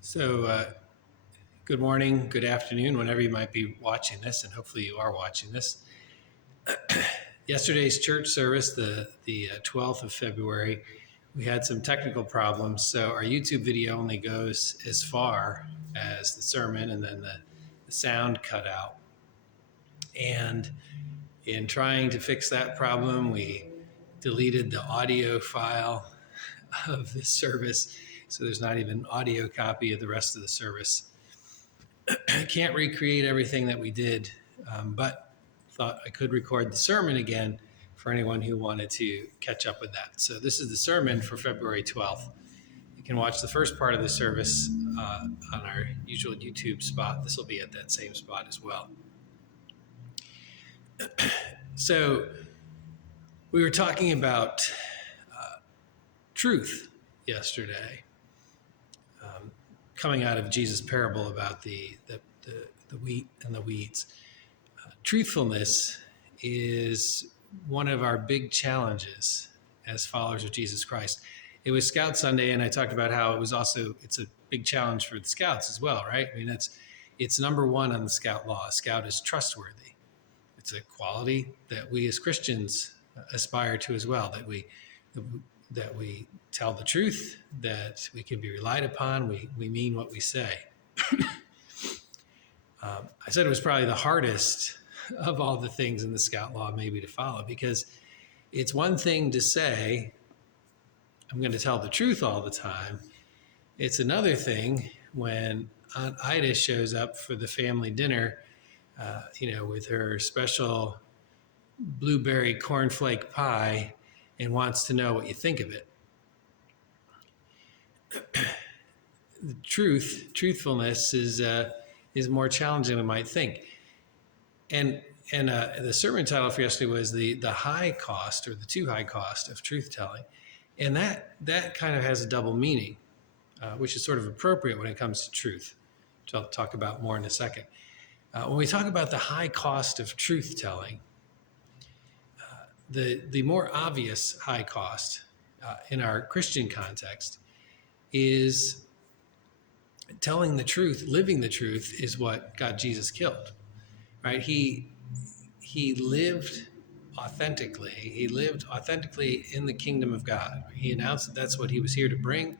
Good morning, good afternoon, whenever you might be watching this, and hopefully you are watching this. Yesterday's church service, the 12th of February, we had some technical problems, so our YouTube video only goes as far as the sermon, and then the sound cut out. And in trying to fix that problem, we deleted the audio file of the service, so there's not even an audio copy of the rest of the service. I can't recreate everything that we did, but thought I could record the sermon again for anyone who wanted to catch up with that. So this is the sermon for February 12th. You can watch the first part of the service on our usual YouTube spot. This will be at that same spot as well. So we were talking about truth yesterday, coming out of Jesus' parable about the wheat and the weeds. Truthfulness is one of our big challenges as followers of Jesus Christ. It was Scout Sunday, and I talked about how it's a big challenge for the Scouts as well, right? I mean, it's number one on the Scout law. A Scout is trustworthy. It's a quality that we as Christians aspire to as well, that we tell the truth, that we can be relied upon, we mean what we say. I said it was probably the hardest of all the things in the Scout law maybe to follow, because it's one thing to say, I'm going to tell the truth all the time. It's another thing when Aunt Ida shows up for the family dinner, with her special blueberry cornflake pie and wants to know what you think of it. Truthfulness is more challenging than we might think. And the sermon title for yesterday was the high cost, or the too high cost of truth telling. And that kind of has a double meaning, which is sort of appropriate when it comes to truth, which I'll talk about more in a second. When we talk about the high cost of truth telling, the more obvious high cost in our Christian context is telling the truth. Living the truth is what got Jesus killed, right? He lived authentically. He lived authentically in the kingdom of God. He announced that that's what he was here to bring,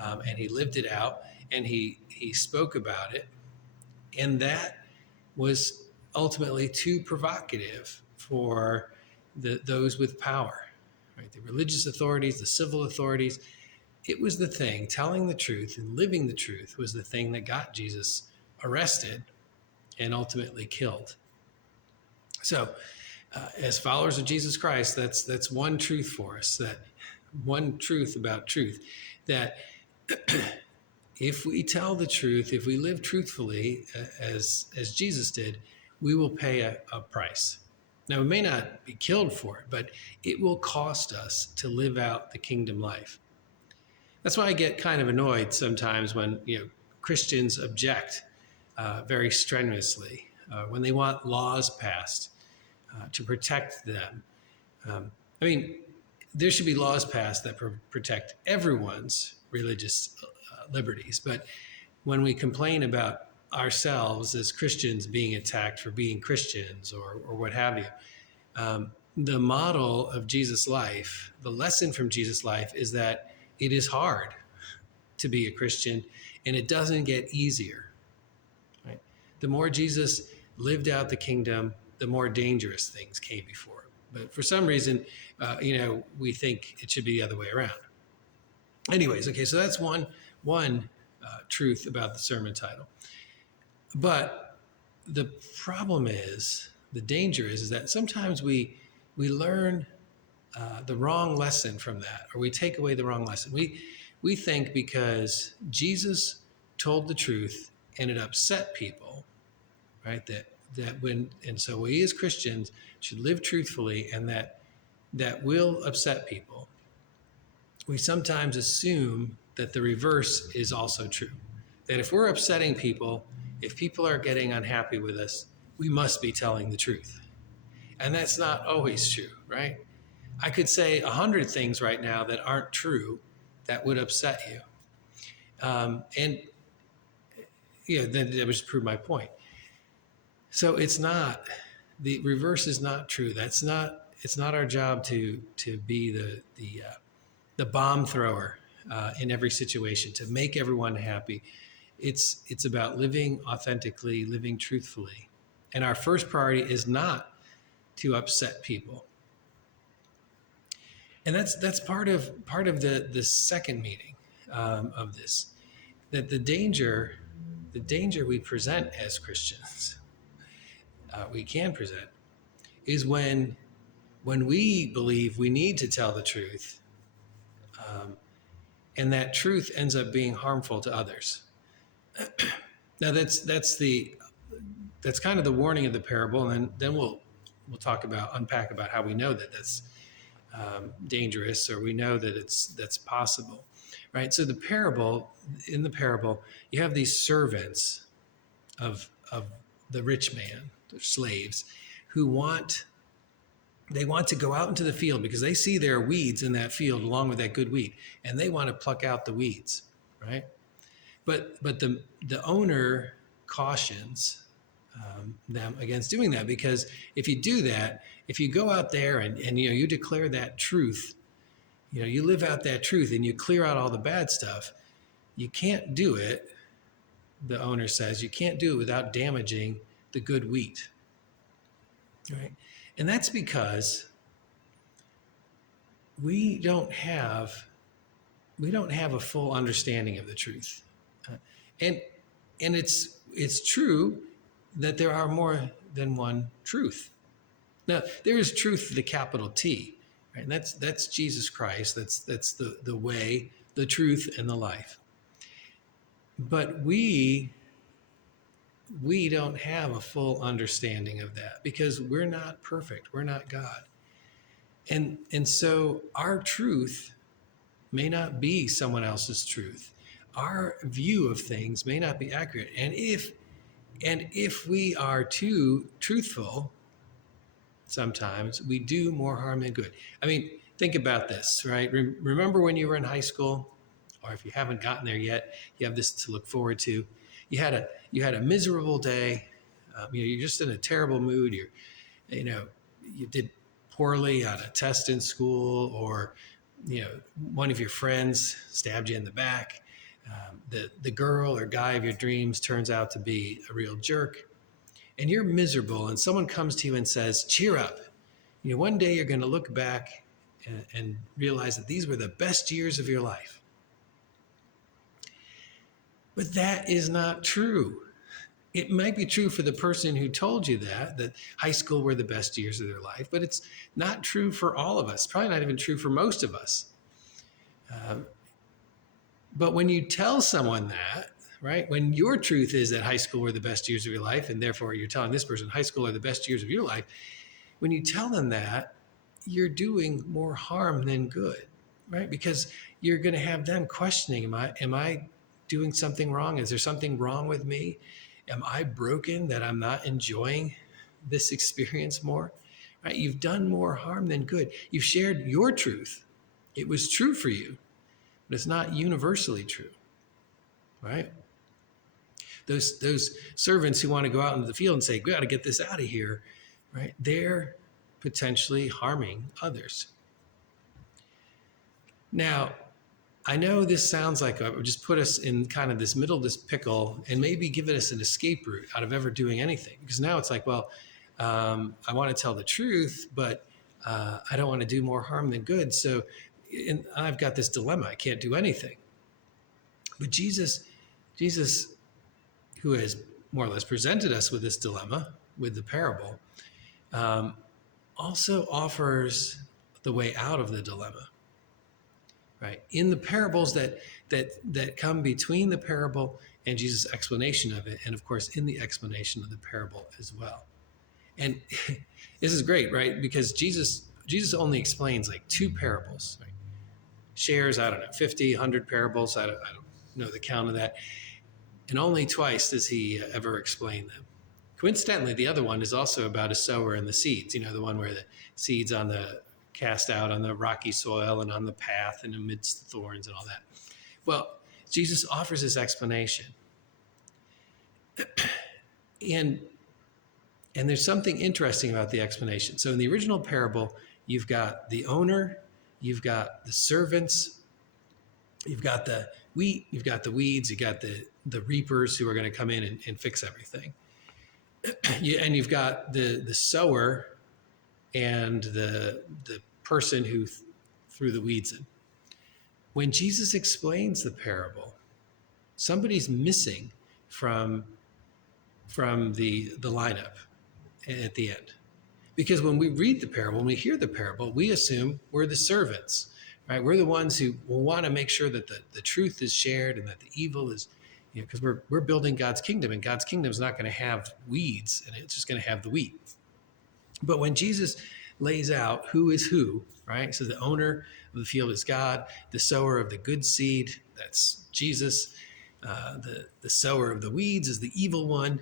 and he lived it out, and he spoke about it, and that was ultimately too provocative for those with power, right? The religious authorities, the civil authorities. It was the thing, telling the truth and living the truth was the thing that got Jesus arrested and ultimately killed. So, as followers of Jesus Christ, that's one truth for us, that one truth about truth, that if we tell the truth, if we live truthfully as Jesus did, we will pay a price. Now, we may not be killed for it, but it will cost us to live out the kingdom life. That's why I get kind of annoyed sometimes when Christians object very strenuously when they want laws passed to protect them. There should be laws passed that protect everyone's religious liberties, but when we complain about ourselves as Christians being attacked for being Christians or what have you, the model of Jesus' life, the lesson from Jesus' life is that it is hard to be a Christian, and it doesn't get easier. Right? The more Jesus lived out the kingdom, the more dangerous things came before him. But for some reason, we think it should be the other way around. Anyways, okay, so that's one truth about the sermon title. But the problem is, the danger is that sometimes we learn the wrong lesson from that, or we take away the wrong lesson. We think because Jesus told the truth and it upset people, right? So we as Christians should live truthfully, and that will upset people. We sometimes assume that the reverse is also true. That if we're upsetting people, if people are getting unhappy with us, we must be telling the truth. And that's not always true, right? I could say 100 things right now that aren't true that would upset you. And then that would just prove my point. So it's not, the reverse is not true. It's not our job to be the bomb thrower in every situation, to make everyone happy. It's about living authentically, living truthfully. And our first priority is not to upset people. And that's part of the second meaning of this, that the danger we present as Christians, we can present, is when we believe we need to tell the truth, and that truth ends up being harmful to others. Now that's kind of the warning of the parable, and then we'll unpack about how we know that that's dangerous, or we know that that's possible, right? So in the parable, you have these servants of the rich man, the slaves, who want to go out into the field because they see there are weeds in that field along with that good wheat, and they want to pluck out the weeds, right? But the owner cautions them against doing that, because if you do that, if you go out there and you declare that truth, you live out that truth and you clear out all the bad stuff, you can't do it. The owner says you can't do it without damaging the good wheat, right? And that's because we don't have a full understanding of the truth, and it's true that there are more than one truth. Now, there is truth with a capital T, right? And that's Jesus Christ. That's the way, the truth, and the life. But we don't have a full understanding of that because we're not perfect. We're not God. And so our truth may not be someone else's truth. Our view of things may not be accurate. And if we are too truthful, sometimes we do more harm than good. I mean, think about this, right? Remember when you were in high school, or if you haven't gotten there yet, you have this to look forward to. You had a miserable day. You're just in a terrible mood. You did poorly on a test in school, or one of your friends stabbed you in the back. The girl or guy of your dreams turns out to be a real jerk, and you're miserable, and someone comes to you and says, cheer up. One day you're going to look back and realize that these were the best years of your life. But that is not true. It might be true for the person who told you that high school were the best years of their life, but it's not true for all of us. Probably not even true for most of us. But when you tell someone that, right, when your truth is that high school were the best years of your life, and therefore you're telling this person high school are the best years of your life, when you tell them that, you're doing more harm than good, right? Because you're going to have them questioning, am I doing something wrong? Is there something wrong with me? Am I broken that I'm not enjoying this experience more? Right? You've done more harm than good. You've shared your truth. It was true for you, but it's not universally true, right? Those servants who want to go out into the field and say, we got to get this out of here, right? They're potentially harming others. Now, I know this sounds like just put us in kind of this middle of this pickle and maybe give us an escape route out of ever doing anything. Because now it's like, well, I want to tell the truth, but I don't want to do more harm than good. So I've got this dilemma. I can't do anything. But Jesus, who has more or less presented us with this dilemma, with the parable, also offers the way out of the dilemma. Right? In the parables that come between the parable and Jesus' explanation of it, and of course in the explanation of the parable as well. And this is great, right? Because Jesus only explains like 2 parables, right? Shares, 50, 100 parables. I don't know the count of that. And only twice does he ever explain them. Coincidentally, the other one is also about a sower and the seeds, the one where the seeds cast out on the rocky soil and on the path and amidst the thorns and all that. Well, Jesus offers this explanation. And and there's something interesting about the explanation. So in the original parable, you've got the owner, you've got the servants, you've got the wheat, you've got the weeds, you've got the reapers who are going to come in and fix everything. And you've got the sower and the person who threw the weeds in. When Jesus explains the parable, somebody's missing from the lineup at the end. Because when we read the parable, when we hear the parable, we assume we're the servants, right? We're the ones who will want to make sure that the truth is shared and that the evil is, because we're building God's kingdom, and God's kingdom is not going to have weeds, and it's just going to have the wheat. But when Jesus lays out who is who, right? So the owner of the field is God, the sower of the good seed, that's Jesus, the sower of the weeds is the evil one.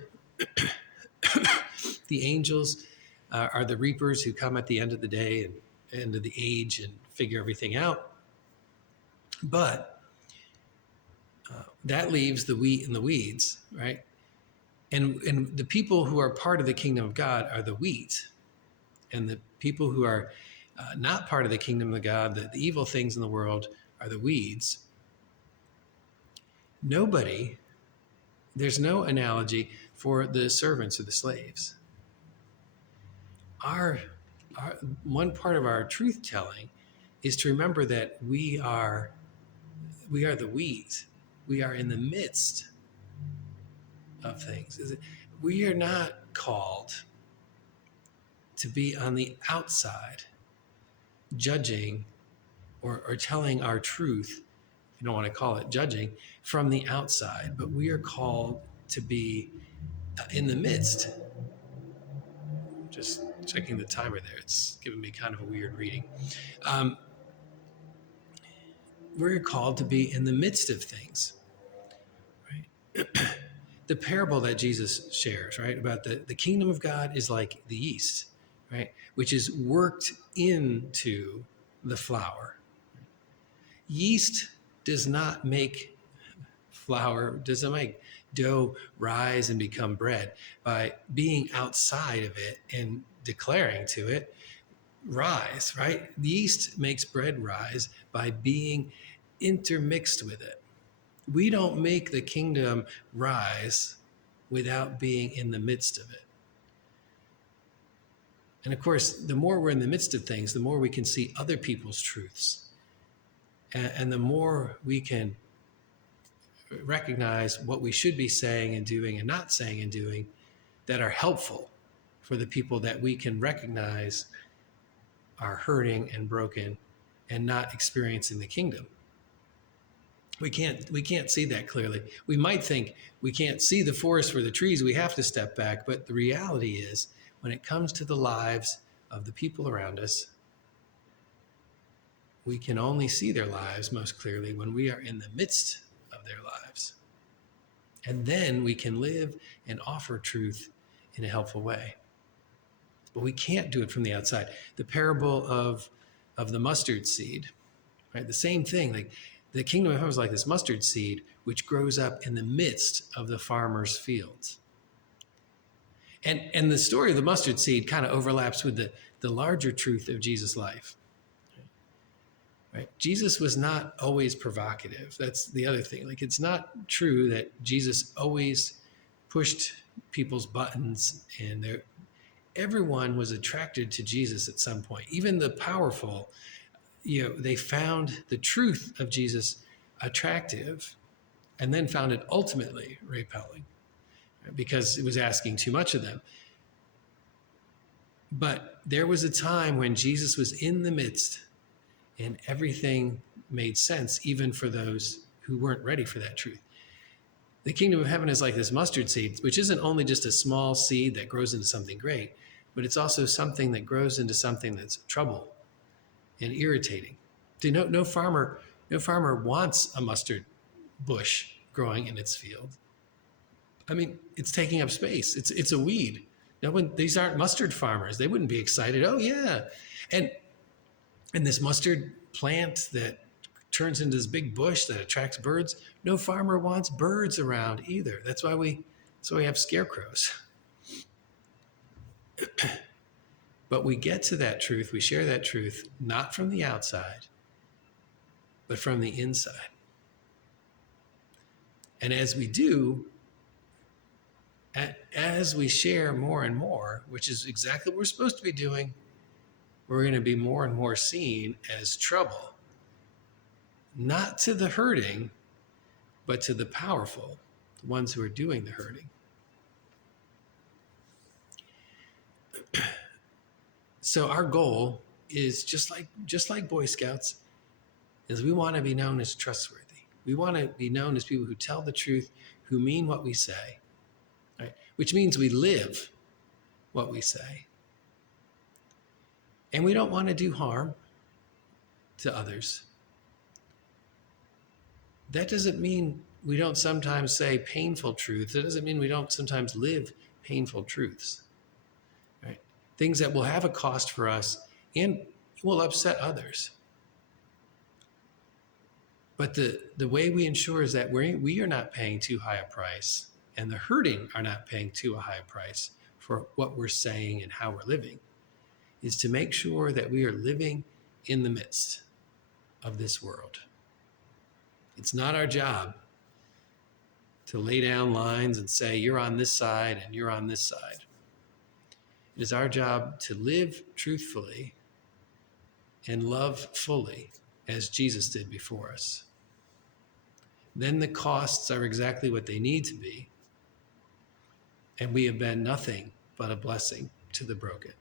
The angels are the reapers who come at the end of the day and end of the age and figure everything out. But that leaves the wheat and the weeds, right? And the people who are part of the kingdom of God are the wheat, and the people who are not part of the kingdom of God, the evil things in the world, are the weeds. There's no analogy for the servants or the slaves. Our one part of our truth telling is to remember that we are the weeds. We are in the midst of things. We are not called to be on the outside judging or telling our truth, if you don't want to call it judging, from the outside, but we are called to be in the midst. Just checking the timer there. It's giving me kind of a weird reading. We're called to be in the midst of things, right? The parable that Jesus shares, right, about the kingdom of God is like the yeast, right, which is worked into the flour. Yeast does not make flour, doesn't make dough rise and become bread by being outside of it and declaring to it, rise, right? Yeast makes bread rise by being intermixed with it. We don't make the kingdom rise without being in the midst of it. And of course, the more we're in the midst of things, the more we can see other people's truths. And the more we can recognize what we should be saying and doing and not saying and doing that are helpful for the people that we can recognize are hurting and broken and not experiencing the kingdom. We can't see that clearly. We might think we can't see the forest for the trees, we have to step back, but the reality is when it comes to the lives of the people around us, we can only see their lives most clearly when we are in the midst of their lives. And then we can live and offer truth in a helpful way. But we can't do it from the outside. The parable of the mustard seed, right? The same thing. Like the kingdom of heaven is like this mustard seed, which grows up in the midst of the farmer's fields. And the story of the mustard seed kind of overlaps with the larger truth of Jesus' life. Right? Jesus was not always provocative. That's the other thing. Like, it's not true that Jesus always pushed people's buttons, and everyone was attracted to Jesus at some point. Even the powerful, they found the truth of Jesus attractive and then found it ultimately repelling, right? Because it was asking too much of them. But there was a time when Jesus was in the midst and everything made sense, even for those who weren't ready for that truth. The kingdom of heaven is like this mustard seed, which isn't only just a small seed that grows into something great, but it's also something that grows into something that's trouble and irritating. See, no farmer wants a mustard bush growing in its field. I mean, it's taking up space. It's a weed. These aren't mustard farmers. They wouldn't be excited. Oh yeah, and this mustard plant that turns into this big bush that attracts birds. No farmer wants birds around either. That's why we So we have scarecrows. But we get to that truth, we share that truth, not from the outside, but from the inside. And as we do, as we share more and more, which is exactly what we're supposed to be doing, we're going to be more and more seen as trouble, not to the hurting, but to the powerful, the ones who are doing the hurting. So our goal is just like Boy Scouts, is we want to be known as trustworthy. We want to be known as people who tell the truth, who mean what we say, right? Which means we live what we say. And we don't want to do harm to others. That doesn't mean we don't sometimes say painful truths. That doesn't mean we don't sometimes live painful truths, right? Things that will have a cost for us and will upset others. But the way we ensure is that we are not paying too high a price, and the hurting are not paying too high a price for what we're saying and how we're living, is to make sure that we are living in the midst of this world. It's not our job to lay down lines and say, you're on this side and you're on this side. It is our job to live truthfully and love fully as Jesus did before us. Then the costs are exactly what they need to be, and we have been nothing but a blessing to the broken.